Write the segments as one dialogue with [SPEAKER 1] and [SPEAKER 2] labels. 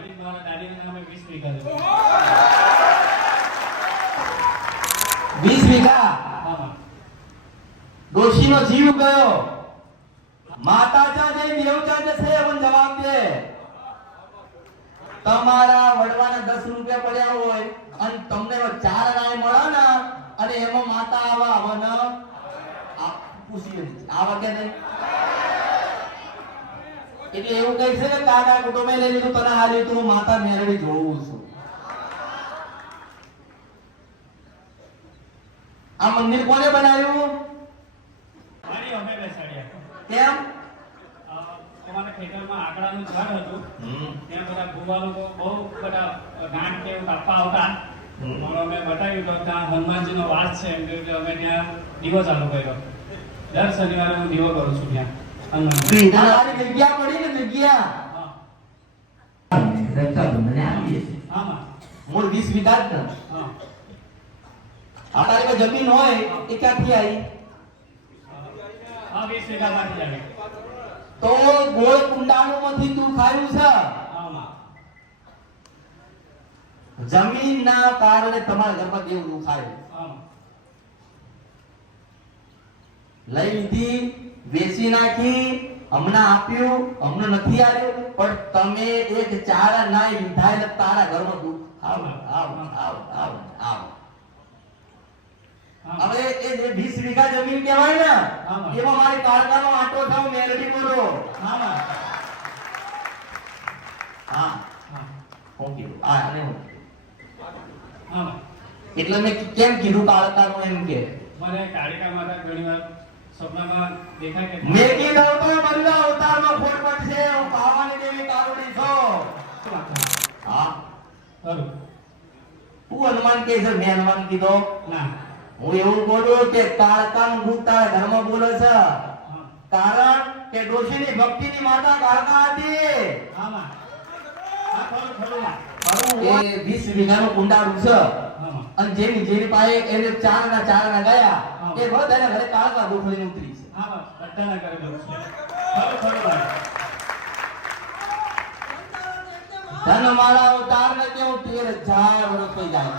[SPEAKER 1] મારી મારા દાદીના નામે 20 વીઘા છે
[SPEAKER 2] 20 વીઘા? ડોશીનો જીવ ગયો. માતાજા જે દેવતા જે છે પણ જવાબ દે. તમારા વડવાને દસ રૂપિયા પડ્યા હોય અને તમને ચાર રાય મળે ને અને એમાં માતા આવા આવા ન. આ પૂછી આવા કે નહીં. એટલે એવું કહે છે ને કાકા કુટુંબે લઈ લીધું તને હાલ્યું તું માતા મેરડી જોઉં છું. આ મંદિર કોને બનાવ્યું?
[SPEAKER 1] અમે બેસાડ્યા.
[SPEAKER 2] કેમ?
[SPEAKER 1] અમારા ખેતરમાં આકડાનું ઝાડ હતું. ત્યાં બધા ભૂવા લોકો બહુ બધા ગાંઠ કે કાપવા આવતા. પણ અમે બતાવ્યું તો ત્યાં હનુમાનજીનો વાસ છે એમ કે અમે ત્યાં દીવો ચાલુ કર્યો. દર શનિવારે હું દીવો કરું છું ત્યાં. હનુમાનજી
[SPEAKER 2] તમારી જગ્યા પડી ને જગ્યા. રક્ષાબંધને આપીએ છીએ મૂળ વીસ વીઘા ને. આ તારી જમીન હોય એ ક્યાંથી આવી? તો ગોળ કુંડાળુમાંથી તું ખાયું છે?
[SPEAKER 1] જમીન
[SPEAKER 2] ના કારણે તમારા ઘરમાં દેવ દુખાયું
[SPEAKER 1] હા.
[SPEAKER 2] લઈ લીધી વેચી નાખી હમણાં આપ્યું હમણાં નથી આવ્યું પણ તમે એક ચારા ના લીધા તારા ઘરમાં દુઃખ આવ આવ આવ આવ આવ. હવે એ જે 20 વીઘા જમીન કહેવાય ને એમાં મારી કારખાનો આટો થાવ મેલડી બોલો.
[SPEAKER 1] હા
[SPEAKER 2] હા.
[SPEAKER 1] હા.
[SPEAKER 2] કીધું. આ અને હું એટલે મેં કેમ કીધું કાળકાનું એમ કે?
[SPEAKER 1] મને કાળિકા માતા ઘણી વાર સપનામાં દેખાય કે
[SPEAKER 2] મેં કીધું તો બંધ અવતારમાં ખોટ પડશે હું દેવી કારુડી છો. હા?
[SPEAKER 1] ખરું
[SPEAKER 2] તું હનુમાન કે છે મેં હનુમાન કીધો.
[SPEAKER 1] ના.
[SPEAKER 2] હું એવું બોલું કે કાળકાનું દુઃખ ધર્મ બોલે છે. કારણ કે ડોશીની ભક્તિની માતા કાળકા હતી.
[SPEAKER 1] હા માં હા ખરું ખરું.
[SPEAKER 2] એ 20 વીઘાનું કુંડાળું છે. અને જેની જેની પાસે એને ચાર ના ચાર ના ગયા. એ બધાને ઘરે કાળકા લઈને ઉતરી છે.
[SPEAKER 1] હા બધાના ઘરે
[SPEAKER 2] ધન મારા અવતાર ને કેવું તેર હજાર વર્ષ થઈ જાય.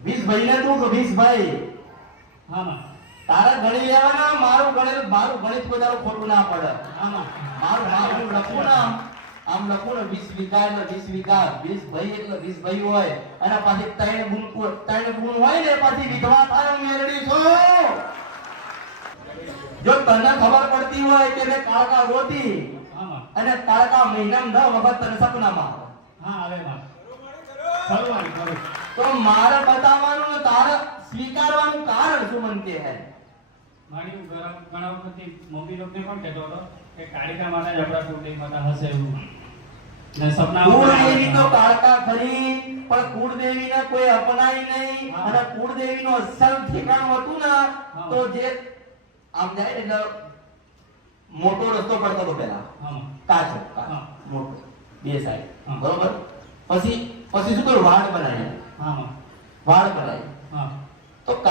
[SPEAKER 2] વીસ ભાઈ ને તું વીસ ભાઈ
[SPEAKER 1] હા માં
[SPEAKER 2] ગણી લેવાના મારું ગણેલું મારું ગણિત કોઈ દાડો ખોટું ના પડે. મારું મારું લખું ને. આમ, લખું ને વીસ વીઘા એટલે વીસ વીઘા વીસ ભાઈ એટલે વીસ ભાઈ હોય. અને પાછી ત્રણ ગુણ ત્રણ ગુણ હોય ને પાછી વિધવા થાય મેળવી છું. જો તને ખબર પડતી હોય કે મેં કાળકા ગોતી અને કાળકા મહિનામાં નવ વખત તને સપનામાં
[SPEAKER 1] હા આવે
[SPEAKER 2] તો મારે બતાવવાનું તારે સ્વીકારવાનું કારણ શું મને કે હું?
[SPEAKER 1] ઘણા ઘણા વખતથી મમ્મી લોકોને પણ કહેતો હતો કે કાળિકા માતા જ આપણા કુળદેવી માતા હશે એવું. ને
[SPEAKER 2] કુળદેવી તો કાળકા ખરી પણ કુળદેવીને કોઈ અપનાવી નહીં.
[SPEAKER 1] હા.
[SPEAKER 2] કુળદેવી અસલ ઠેકાણું હતું ને તો જે આમ જાય એટલે મોટો રસ્તો પડતો હતો પેલા કાચો. મોટો. બે સાઈડ. બરોબર? પછી પછી શું કર્યું? વાડ બનાવી. વાડ બનાવી.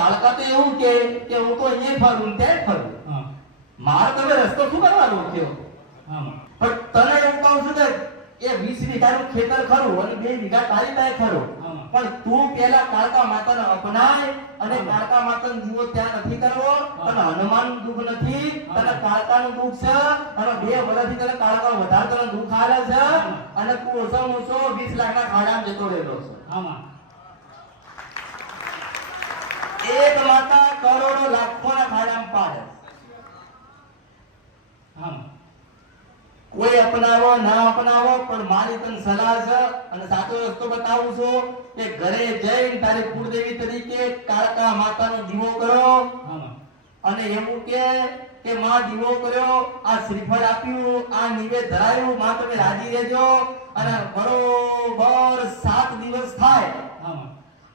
[SPEAKER 1] હા
[SPEAKER 2] તો એવું કે કે હું તો અહીંયા ફરું ને ત્યાં ફરું. માર તમે રસ્તો શું કરવાનો કયો પણ તને એવું કહું છું કે એ 20 વીઘાનું ખેતર ખરું અને બે વીઘા તારી પાસે ખરું. પણ તું પેલા કાળકા માતાને અપનાય અને. કાળકા માતાનો દીવો ત્યાં નથી કરવો. તને હનુમાનનું દુઃખ નથી. તને કાળકાનું દુઃખ છે અને બે વર્ષથી તને કાળકા વધારે તને દુઃખ આવે છે અને તું ઓછો ઓછો 20 લાખના ખાડામાં જતો રહેલો છે.
[SPEAKER 1] હા માં.
[SPEAKER 2] એક માતા કરોડો લાખોના ભાડામાં પાડે. કોઈ અપનાવો ના અપનાવો પણ મારી તને સલાહ છે અને સાચો રસ્તો બતાવું છું કે ઘરે જઈને તારી કુળદેવી તરીકે કાળકા માતાનો દીવો કરો. અને એવું કે કે માં દીવો કર્યો આ શ્રીફળ આપ્યું આ નિવેદ ધરાયું માં તમે રાજી રહેજો. અને બરોબર સાત દિવસ થાય.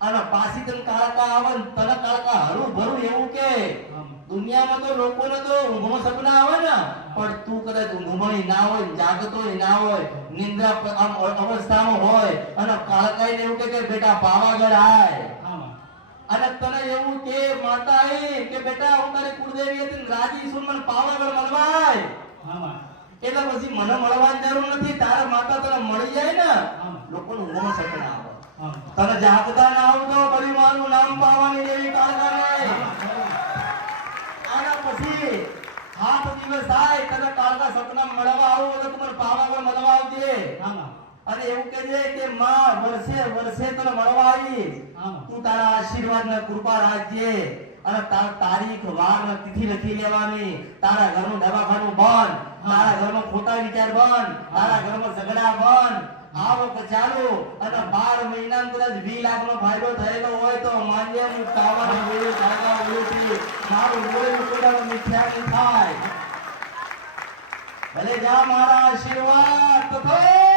[SPEAKER 2] અને પાછી તને કાળકા આવે ને તને કાળકા હરું ભરું એવું કે દુનિયામાં તો લોકોને તો ઊંઘમાં સપના આવે ને પણ તું કદાચ ઊંઘમાં ના હોય જાગતો ના હોય નિંદ્રા અવસ્થામાં હોય અને કાળકાઈને એવું કે બેટા પાવાગઢ આય.
[SPEAKER 1] હા
[SPEAKER 2] અને તને એવું કે માતા એ કે બેટા હું તારી કુળદેવી હતી રાજી છું મને પાવાગઢ મળવાય. એટલે પછી મને મળવાની જરૂર નથી તારા માતા તને મળી જાય ને લોકોને ઊંઘમાં
[SPEAKER 1] હા
[SPEAKER 2] તને જાગતા ના આવતો પરિવારનું નામ પાવાની દેવી કાળકાને આના પછી હાથ દિવસ થાય તને કાળકા સપના મળવા આવું તો તમારે પાવા મળવા આવજે. અને એવું કહેજે કે માં વર્ષે વર્ષે તને મળવા
[SPEAKER 1] આવી.
[SPEAKER 2] તું તારા આશીર્વાદ ને કૃપા રાખજે. અને તાર તારીખ વાર તિથિ લખી લેવાની. તારા ઘરનું દવાખાનું બંધ. તારા ઘરમાં ખોટા વિચાર બંધ. તારા ઘરમાં ઝઘડા બંધ. આવક ચાલુ. અને બાર મહિના કદાચ વી લાખ નો ફાયદો થયેલો હોય તો માન્ય હું કાવાની વેળે જાગા ઉલેથી મારું ગોળે કોડાનો મિથ્યા થાય. ભલે જા મારા આશીર્વાદ.